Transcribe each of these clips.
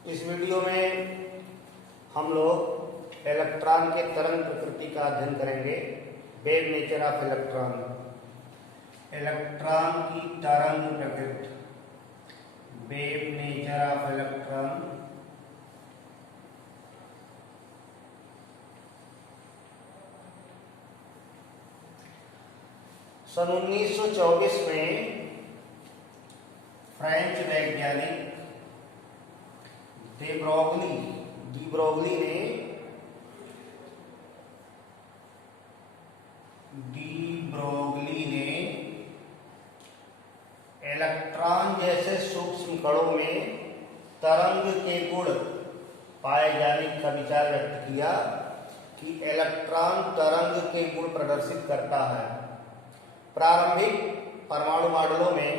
इस वीडियो में हम लोग इलेक्ट्रॉन के तरंग प्रकृति का अध्ययन करेंगे। Wave nature of electron, electron की तरंग प्रकृति, वेव नेचर ऑफ इलेक्ट्रॉन। सन 1924 में फ्रेंच वैज्ञानिक डी ब्रोगली ने इलेक्ट्रॉन जैसे सूक्ष्म कणों में तरंग के गुण पाए जाने का विचार व्यक्त किया कि इलेक्ट्रॉन तरंग के गुण प्रदर्शित करता है। प्रारंभिक परमाणु मॉडलों में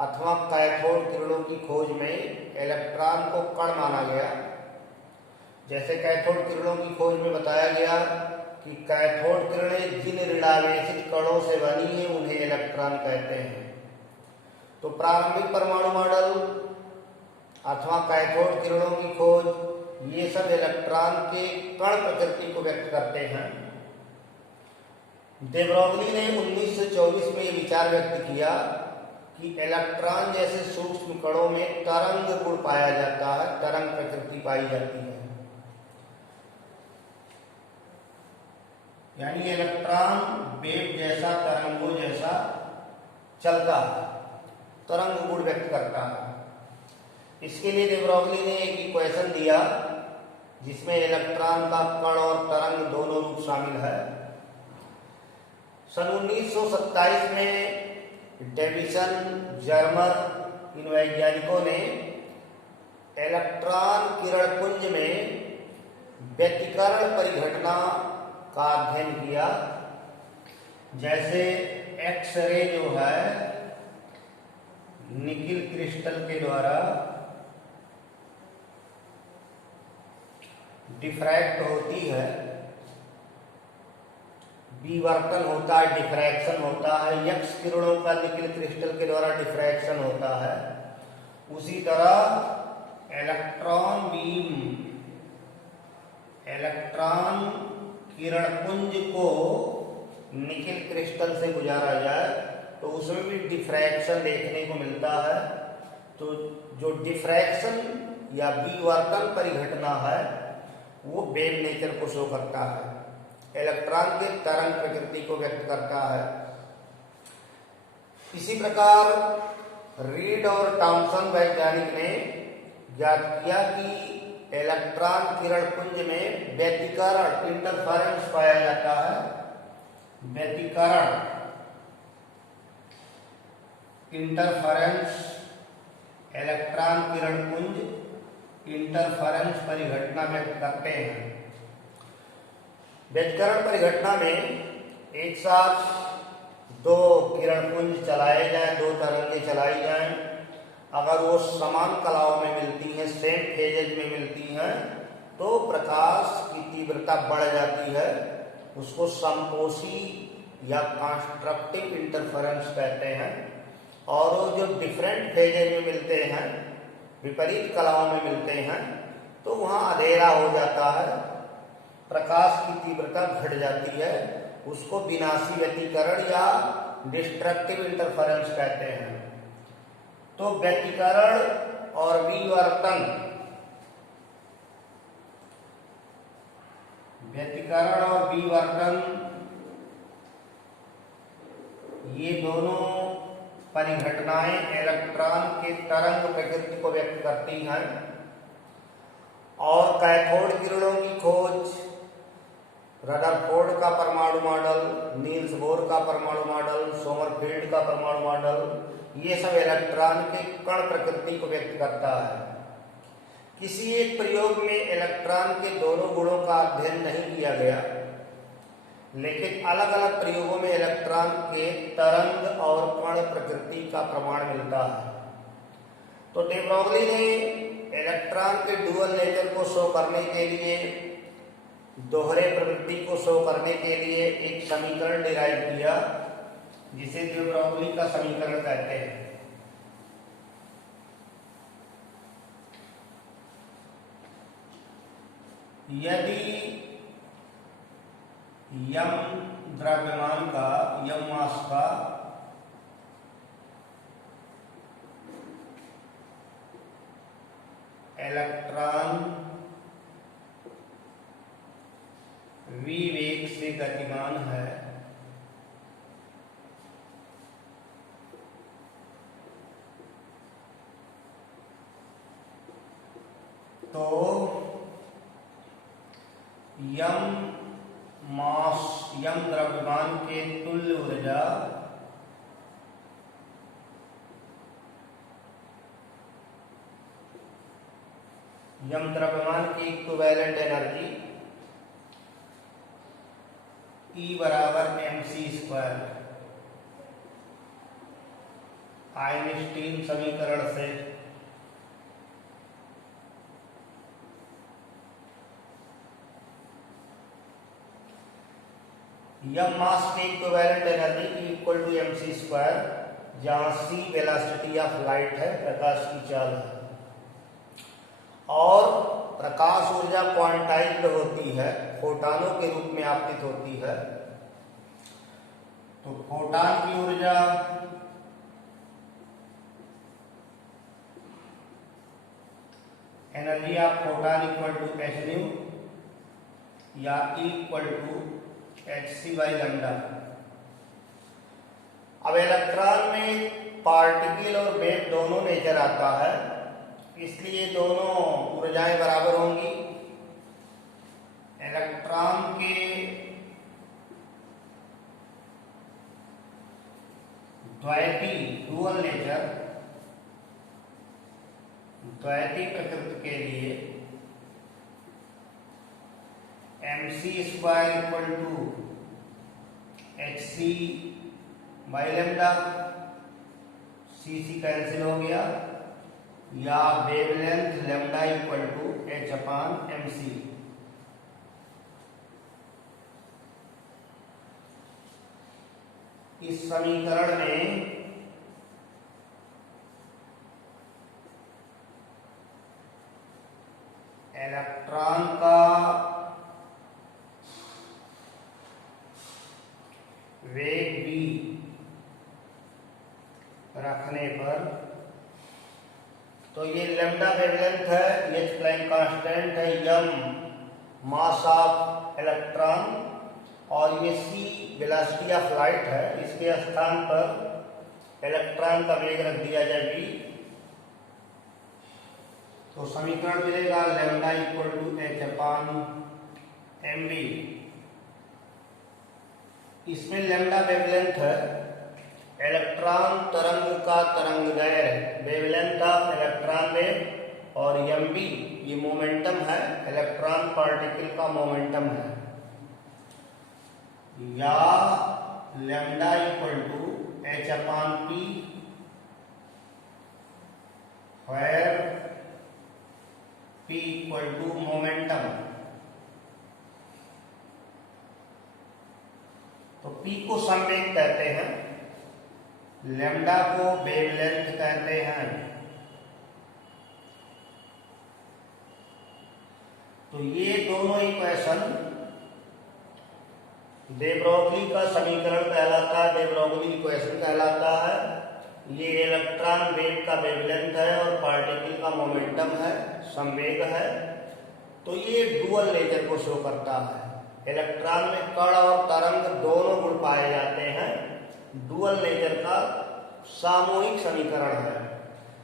अथवा कैथोड किरणों की खोज में इलेक्ट्रॉन को कण माना गया। जैसे कैथोड किरणों की खोज में बताया गया कि कैथोड किरणें जिन ऋणावेशित कणों से बनी है उन्हें इलेक्ट्रॉन कहते हैं। तो प्रारंभिक परमाणु मॉडल अथवा कैथोड किरणों की खोज, ये सब इलेक्ट्रॉन के कण प्रकृति को व्यक्त करते हैं। डी ब्रोगली ने 1924 में यह विचार व्यक्त किया कि इलेक्ट्रॉन जैसे सूक्ष्म कणों में तरंग गुण पाया जाता है, तरंग प्रकृति पाई जाती है। यानी इलेक्ट्रॉन वेव जैसा, तरंगों जैसा चलता है, तरंग गुण व्यक्त करता है। इसके लिए डी ब्रोगली ने एक इक्वेशन दिया जिसमें इलेक्ट्रॉन का कण और तरंग दोनों रूप शामिल है। सन 1927 में डेविसन, जर्मर, इन वैज्ञानिकों ने इलेक्ट्रॉन किरण पुंज में व्यतिकरण परिघटना का अध्ययन किया। जैसे एक्सरे जो है निकिल क्रिस्टल के द्वारा डिफ्रैक्ट होती है, विवर्तन होता है, डिफ्रैक्शन होता है। एक्स किरणों का निकिल क्रिस्टल के द्वारा डिफ्रैक्शन होता है। उसी तरह इलेक्ट्रॉन बीम, इलेक्ट्रॉन किरण पुंज को निकिल क्रिस्टल से गुजारा जाए तो उसमें भी डिफ्रैक्शन देखने को मिलता है। तो जो डिफ्रैक्शन या विवर्तन परिघटना है वो वेव नेचर को शो करता है, इलेक्ट्रॉन के तरंग प्रकृति को व्यक्त करता है। इसी प्रकार रीड और थॉमसन वैज्ञानिक ने ज्ञात किया कि इलेक्ट्रॉन किरण पुंज में व्यतिकरण, इंटरफेरेंस पाया जाता है। व्यतिकरण, इंटरफेरेंस, इलेक्ट्रॉन किरण पुंज इंटरफेरेंस परिघटना व्यक्त करते हैं। व्यतिकरण परिघटना में एक साथ दो किरण पुंज चलाए जाएं, दो तरंगें चलाई जाएं। अगर वो समान कलाओं में मिलती हैं, सेम फेजेज में मिलती हैं, तो प्रकाश की तीव्रता बढ़ जाती है। उसको समपोषी या कंस्ट्रक्टिव इंटरफेरेंस कहते हैं। और वो जो डिफरेंट फेजेज में मिलते हैं, विपरीत कलाओं में मिलते हैं, तो वहां अंधेरा हो जाता है, प्रकाश की तीव्रता घट जाती है। उसको विनाशी व्यतिकरण या डिस्ट्रक्टिव इंटरफेरेंस कहते हैं। तो व्यतिकरण और विवर्तन, व्यतिकरण और विवर्तन, ये दोनों परिघटनाएं इलेक्ट्रॉन के तरंग प्रकृति को व्यक्त करती हैं। और कैथोड किरणों की खोज, रदरफोर्ड का परमाणु मॉडल, नील्स बोर का परमाणु मॉडल, सोमरफेल्ड का परमाणु मॉडल, ये सब इलेक्ट्रॉन के कण प्रकृति को व्यक्त करता है। किसी एक प्रयोग में इलेक्ट्रॉन के दोनों गुणों का अध्ययन नहीं किया गया, लेकिन अलग अलग प्रयोगों में इलेक्ट्रॉन के तरंग और कण प्रकृति का प्रमाण मिलता है। तो डी ब्रोगली ने इलेक्ट्रॉन के डुअल नेचर को शो करने के लिए, दोहरे प्रवृत्ति को शो करने के लिए एक समीकरण डिराइव किया जिसे डी ब्रोगली का समीकरण कहते हैं। यदि यम द्रव्यमान का, यम मास का इलेक्ट्रॉन v वेग से गतिमान है, तो यम मास, यम द्रव्यमान के तुल्य ऊर्जा यम द्रव्यमान की इक्विवेलेंट एनर्जी E बराबर mc²। आइंस्टीन समीकरण से यम मास की equivalent energy E equal to mc², जहां c वेलोसिटी ऑफ लाइट है, प्रकाश की चाल है, और प्रकाश ऊर्जा क्वांटाइज्ड होती है, फोटानों के रूप में आपतित होती है। तो फोटान की ऊर्जा energy of photon equal to h nu या E इक्वल टू hc/λ। अब इलेक्ट्रॉन में पार्टिकल और वेव दोनों नेचर आता है, इसलिए दोनों ऊर्जाएं बराबर होंगी। इलेक्ट्रॉन के द्वैती डुअल नेचर, द्वैती प्रकृति के लिए mc² equal to hc/λ, cc cancel हो गया, या wavelength lambda equal to h/mc। इस समीकरण में इलेक्ट्रॉन का वेग v रखने पर, तो ये लैम्डा वेवलेंथ है, एच प्लैंक कांस्टेंट है, यम मास ऑफ इलेक्ट्रॉन, और ये c वेलोसिटी ऑफ लाइट है। इसके स्थान पर इलेक्ट्रॉन का वेग रख दिया जाए v, तो समीकरण मिलेगा लैम्डा इक्वल टू h/mv। इसमें लैम्डा वेवलेंथ है, इलेक्ट्रॉन तरंग का तरंगदैर्घ्य, वेवलेंथ ऑफ इलेक्ट्रॉन वेव, और mv ये मोमेंटम है, इलेक्ट्रॉन पार्टिकल का मोमेंटम है, या lambda equal to h/p, where p equal to momentum. तो p को संवेग कहते हैं, लैम्डा को वेवलेंथ कहते हैं। तो ये दोनों इक्वेशन दे ब्रोगली का समीकरण कहलाता है, दे ब्रोगली इक्वेशन कहलाता है। ये इलेक्ट्रॉन वेव का वेवलेंथ है और पार्टिकल का मोमेंटम है, संवेग है। तो ये डुअल नेचर को शो करता है। इलेक्ट्रॉन में कण और तरंग दोनों गुण पाए जाते हैं। डुअल नेचर का सामूहिक समीकरण है,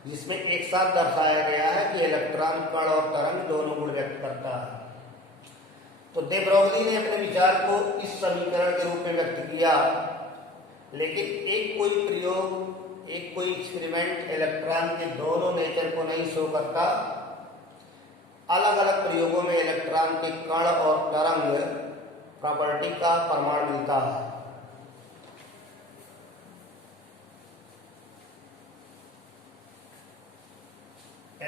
जिसमें एक साथ दर्शाया गया है कि इलेक्ट्रॉन कण और तरंग दोनों गुण व्यक्त करता है। तो दे ब्रोगली ने अपने विचार को इस समीकरण के रूप में व्यक्त किया, लेकिन एक कोई प्रयोग, एक कोई एक्सपेरिमेंट इलेक्ट्रॉन के दोनों नेचर को नहीं शो करता। अलग अलग प्रयोगों में इलेक्ट्रॉन के कण और तरंग प्रॉपर्टी का प्रमाण मिलता है।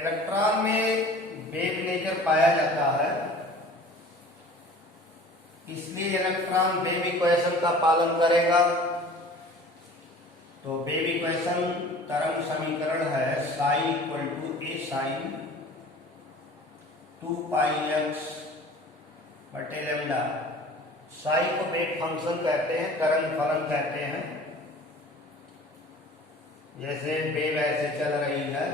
इलेक्ट्रॉन में वेव नेचर पाया जाता है, इसलिए इलेक्ट्रॉन वेव इक्वेशन का पालन करेगा। तो वेव इक्वेशन तरंग समीकरण है psi equal to a sin 2πx बटे लैम्डा। साई को वेग फंक्शन कहते हैं, तरंग फलन कहते हैं। जैसे वेव ऐसे चल रही है,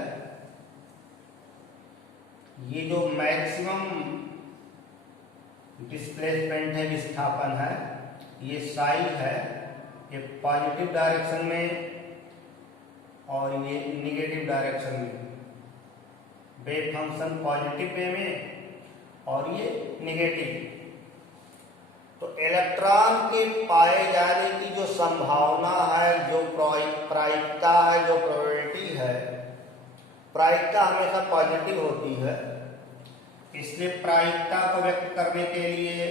ये जो मैक्सिमम डिस्प्लेसमेंट है, विस्थापन है, ये साई है, ये पॉजिटिव डायरेक्शन में और ये निगेटिव डायरेक्शन में। वेव फंक्शन पॉजिटिव वे में और ये निगेटिव। तो इलेक्ट्रॉन के पाए जाने की जो संभावना है, जो प्रायिकता है, जो प्रोबेबिलिटी है, प्रायिकता हमेशा पॉजिटिव होती है। इसलिए प्रायिकता को व्यक्त करने के लिए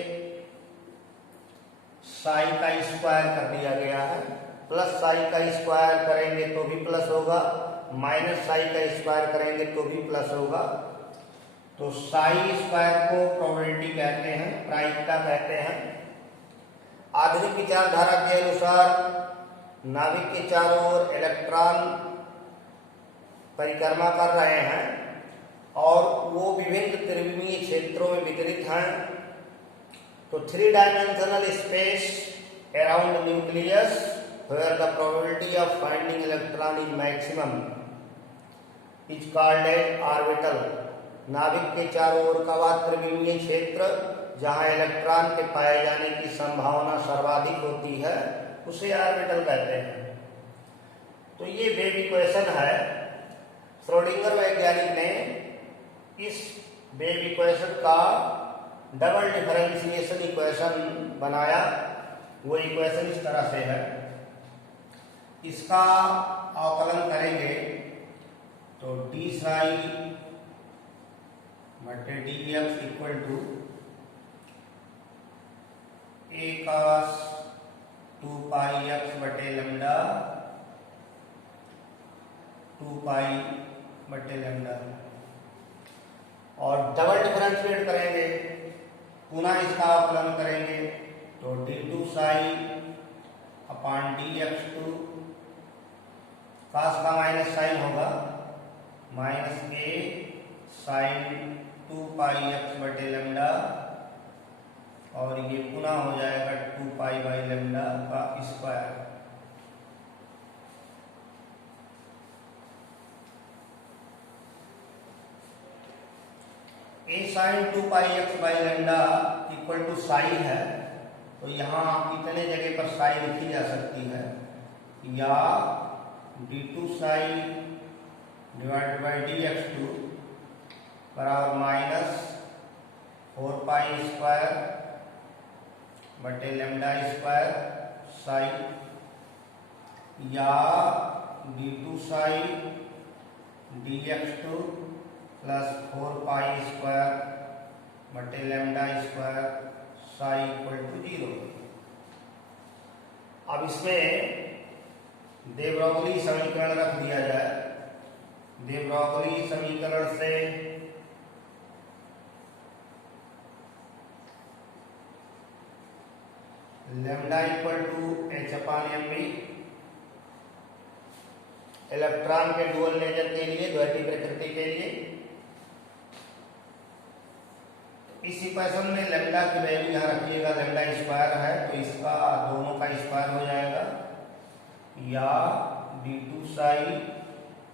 साई का स्क्वायर कर दिया गया है। प्लस साई का स्क्वायर करेंगे तो भी प्लस होगा, माइनस साई का स्क्वायर करेंगे तो भी प्लस होगा। तो साई स्क्वायर को प्रोबेबिलिटी कहते हैं, प्रायिकता कहते हैं। आधुनिक विचारधारा के अनुसार नाभिक के चारों ओर इलेक्ट्रॉन परिक्रमा कर रहे हैं और वो विभिन्न त्रिविमीय क्षेत्रों में वितरित हैं। तो 3 dimensional space around nucleus where the probability of finding electron is maximum is called as orbital। नाभिक के चारों ओर का वह त्रिविमीय क्षेत्र जहां इलेक्ट्रॉन के पाए जाने की संभावना सर्वाधिक होती है, उसे ऑर्बिटल कहते हैं। तो ये वेव इक्वेशन है। श्रोडिंगर वैज्ञानिक ने इस वेव इक्वेशन का डबल डिफरेंशिएशन इक्वेशन बनाया। वो इक्वेशन इस तरह से है। इसका अवकलन करेंगे तो डी साई बटे d x equal to a cos 2 pi x बटे लैम्डा 2 पाई बटे लैम्डा। और डबल डिफरेंशिएट करेंगे, पुनः इसका अवकलन करेंगे तो d2 psi upon dx2 cos का माइनस साइन होगा minus a sine 2 pi x बटे लैम्डा, और ये पुनः हो जाएगा 2 पाई बाई लैम्डा का square. a sine 2 pi x by lambda equal to psi है, तो यहाँ इतने जगह पर साई लिखी जा सकती है, या d2 Sai divided by dx2 बराबर माइनस 4 पाई स्क्वायर बटे लैम्डा स्क्वायर साई, या d2 psi dx2 plus 4 pi square बटे lambda square psi equal to 0। अब इसमें दे ब्रोगली समीकरण रख दिया जाए। दे ब्रोगली समीकरण से lambda equal to h upon m v, electron के डुअल नेचर के लिए, द्वैती प्रकृति के लिए। इस इक्वेशन में लैम्डा की वैल्यू यहाँ रखिएगा, लैम्डा स्क्वायर है तो इसका दोनों का स्क्वायर हो जाएगा, या d2 साई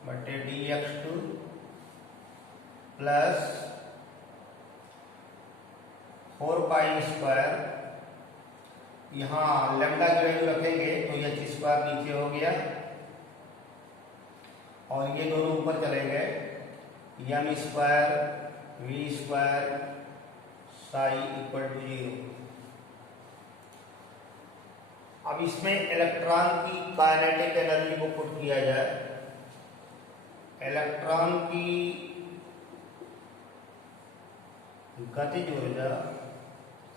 बटे dx2 प्लस 4 पाई स्क्वायर, यहाँ लैम्डा की वैल्यू रखेंगे तो एच स्क्वायर नीचे हो गया और ये दोनों ऊपर चले गए, m square v square psi equal to 0। अब इसमें इलेक्ट्रॉन की काइनेटिक एनर्जी को पुट किया जाए। इलेक्ट्रॉन की गतिज ऊर्जा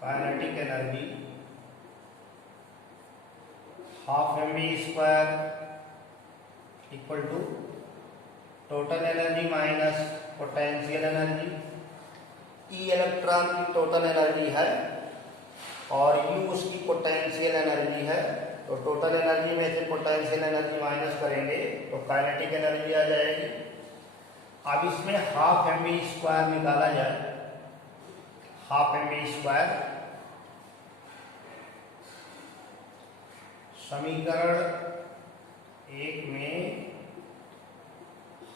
kinetic energy half m v square equal to total energy minus potential energy. E electron की टोटल एनर्जी है और यू उसकी पोटेंशियल एनर्जी है, तो टोटल एनर्जी में से पोटेंशियल एनर्जी माइनस करेंगे तो काइनेटिक एनर्जी आ जाएगी। अब इसमें हाफ एम बी स्क्वायर निकाला जाए। Half m v square. समीकरण 1 में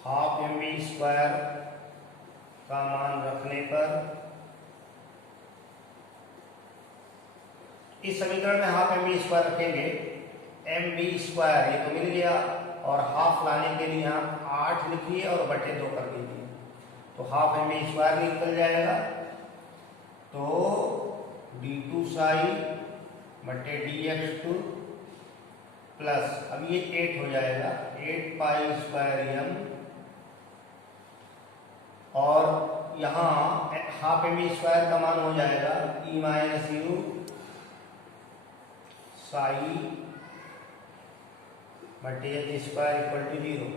हाफ एम बी स्क्वायर का मान रखने पर इस समीकरण में हाफ एम बी स्क्वायर रखेंगे, एम बी स्क्वायर ये तो मिल गया, और हाफ लाने के लिए यहाँ 8 लिखिए और बटे 2 कर दीजिए, तो हाफ एम बी स्क्वायर निकल जाएगा। तो d2 साई बटे dx2 प्लस, अब ये 8 हो जाएगा, 8 पाई स्क्वायर एम, और यहाँ हाफ एम बी स्क्वायर का मान हो जाएगा e माइनस यू साई बटे h square equal to 0।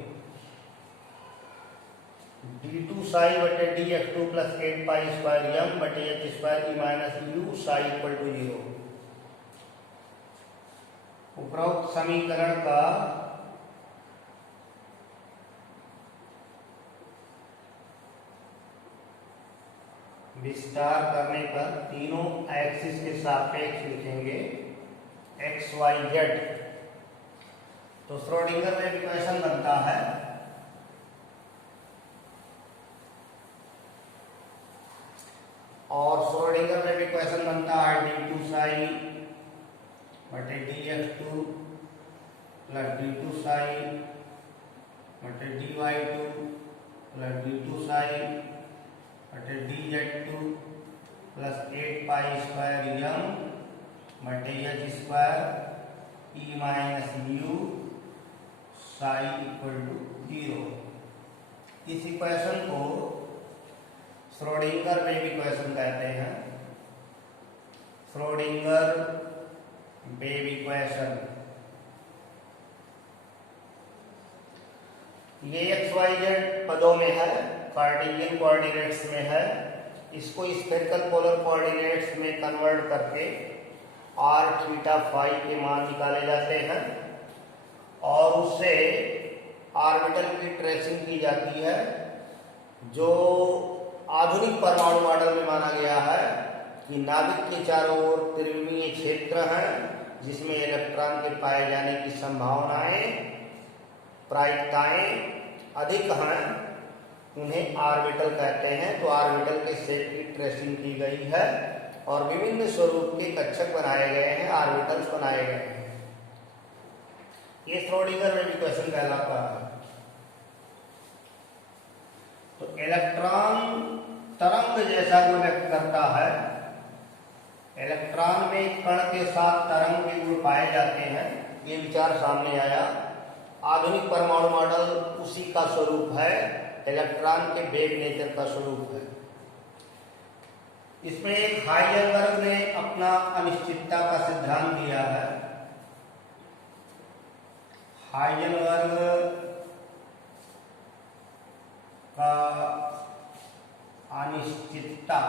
d2 psi बटे dx2 plus 8 pi square m बटे h square E minus U psi equal to 0। उपरोक्त समीकरण का विस्तार करने पर तीनों एक्सिस के सापेक्ष लिखेंगे एक्स वाई जेड, तो श्रोडिंगर वेव इक्वेशन बनता है और श्रोडिंगर वेव इक्वेशन बनता है d2 साई बटे dx2 प्लस d2 साई बटे dy2 प्लस d2 साई बटे dz2 plus 8 pi square m बटे h square E minus U psi equal to 0। इस इक्वेशन को श्रोडिंगर वेव इक्वेशन कहते हैं। श्रोडिंगर वेव इक्वेशन ये एक्स वाई जेड पदों में है, कार्टेशियन कोऑर्डिनेट्स में है। इसको स्फेरिकल पोलर कोऑर्डिनेट्स में कन्वर्ट करके r थीटा फाई के मान निकाले जाते हैं और उससे ऑर्बिटल की ट्रेसिंग की जाती है, जो आधुनिक परमाणु मॉडल में माना गया है कि नाभिक के चारों ओर त्रिविमीय क्षेत्र हैं जिसमें इलेक्ट्रॉन के पाए जाने की संभावनाएं, प्रायिकताएं अधिक हैं, उन्हें ऑर्बिटल कहते हैं। तो ऑर्बिटल के सेट की ट्रेसिंग की गई है और विभिन्न स्वरूप के कक्षक बनाए गए हैं, ऑर्बिटल्स बनाए गए हैं। ये श्रोडिंगर वेव इक्वेशन कहलाता है। तो इलेक्ट्रॉन तरंग जैसा जो व्यक्त करता है, इलेक्ट्रॉन में कण के साथ तरंग के गुण पाए जाते हैं, ये विचार सामने आया। आधुनिक परमाणु मॉडल उसी का स्वरूप है, इलेक्ट्रॉन के वेव नेचर का स्वरूप है। इसमें एक हाइजेनबर्ग ने अपना अनिश्चितता का सिद्धांत दिया है। हाइजेनबर्ग का अनिश्चितता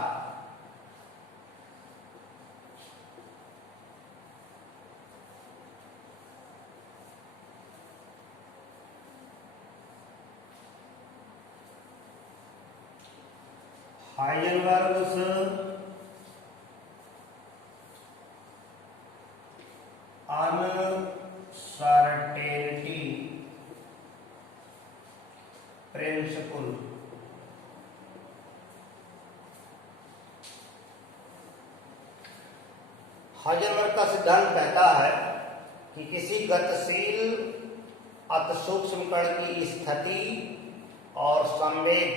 हाइजेनबर्ग्स अनसर्टेनिटी प्रिंसिपल हाइजेनबर्ग का सिद्धांत कहता है कि किसी गतिशील अतिसूक्ष्म कण की स्थिति और संवेग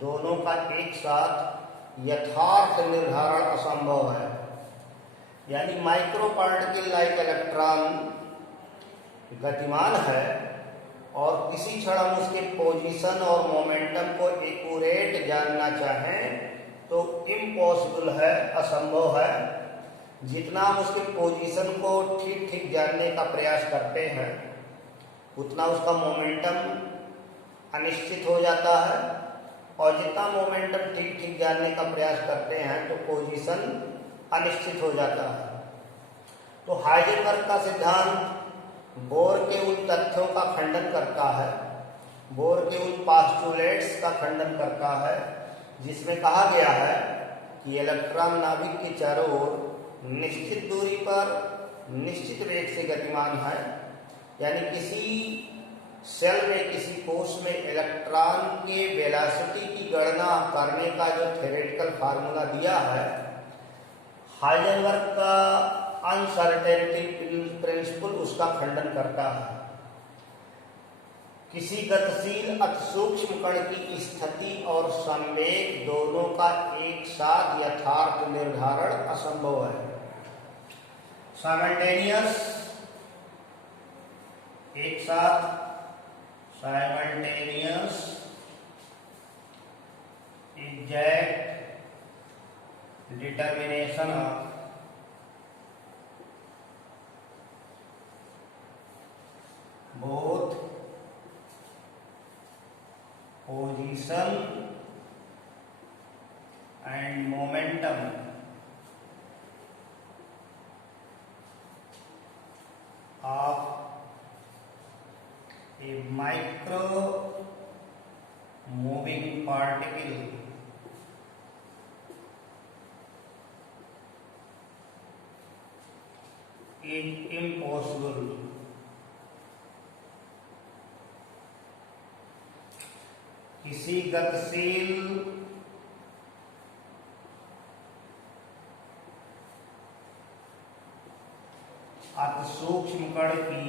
दोनों का एक साथ यथार्थ निर्धारण असंभव है। यानी माइक्रो पार्टिकल लाइक इलेक्ट्रॉन गतिमान है और किसी क्षण हम उसके पोजीशन और मोमेंटम को एक्यूरेट जानना चाहें तो इम्पॉसिबल है, असंभव है। जितना हम उसके पोजीशन को ठीक ठीक जानने का प्रयास करते हैं उतना उसका मोमेंटम अनिश्चित हो जाता है, और जितना मोमेंटम ठीक ठीक जानने का प्रयास करते हैं तो पोजीशन अनिश्चित हो जाता है। तो हाइजेनबर्ग का सिद्धांत बोर के उन तथ्यों का खंडन करता है, बोर के उन पास्टुलेट्स का खंडन करता है जिसमें कहा गया है कि इलेक्ट्रॉन नाभिक के चारों ओर निश्चित दूरी पर निश्चित वेग से गतिमान है, यानी किसी सेल में, किसी कोश में इलेक्ट्रॉन के वेलोसिटी की गणना करने का जो थ्योरेटिकल फार्मूला दिया है, हाइजेनबर्ग का अनसर्टेनिटी प्रिंसिपल उसका खंडन करता है। किसी गतिशील अतिसूक्ष्म कण की स्थिति और संवेग दोनों का एक साथ यथार्थ निर्धारण असंभव है। साइमल्टेनियस, एक साथ, simultaneous exact determination of both position and momentum of a micro moving particle is impossible. किसी गतिशील अतिसूक्ष्म कण की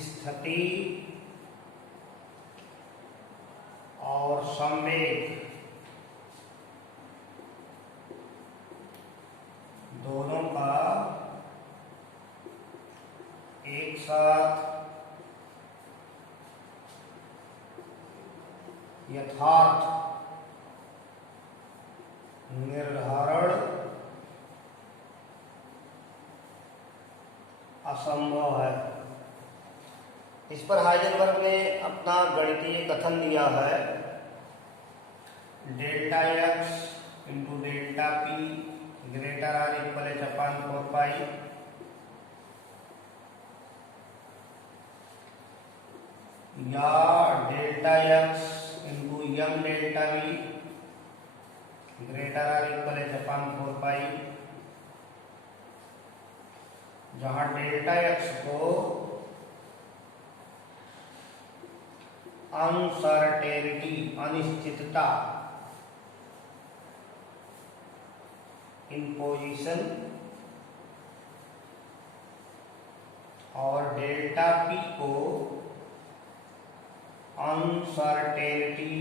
स्थिति और संवेग दोनों का एक साथ यथार्थ निर्धारण असंभव है। इस पर हाइजेनबर्ग ने अपना गणितीय कथन दिया है, delta x into delta p greater or equal h upon 4 pi या delta x into m delta v greater or equal h upon 4 pi, जहां डेल्टा एक्स को अनसर्टेनिटी, अनिश्चितता इन पोजीशन और डेल्टा पी को अनसर्टेनिटी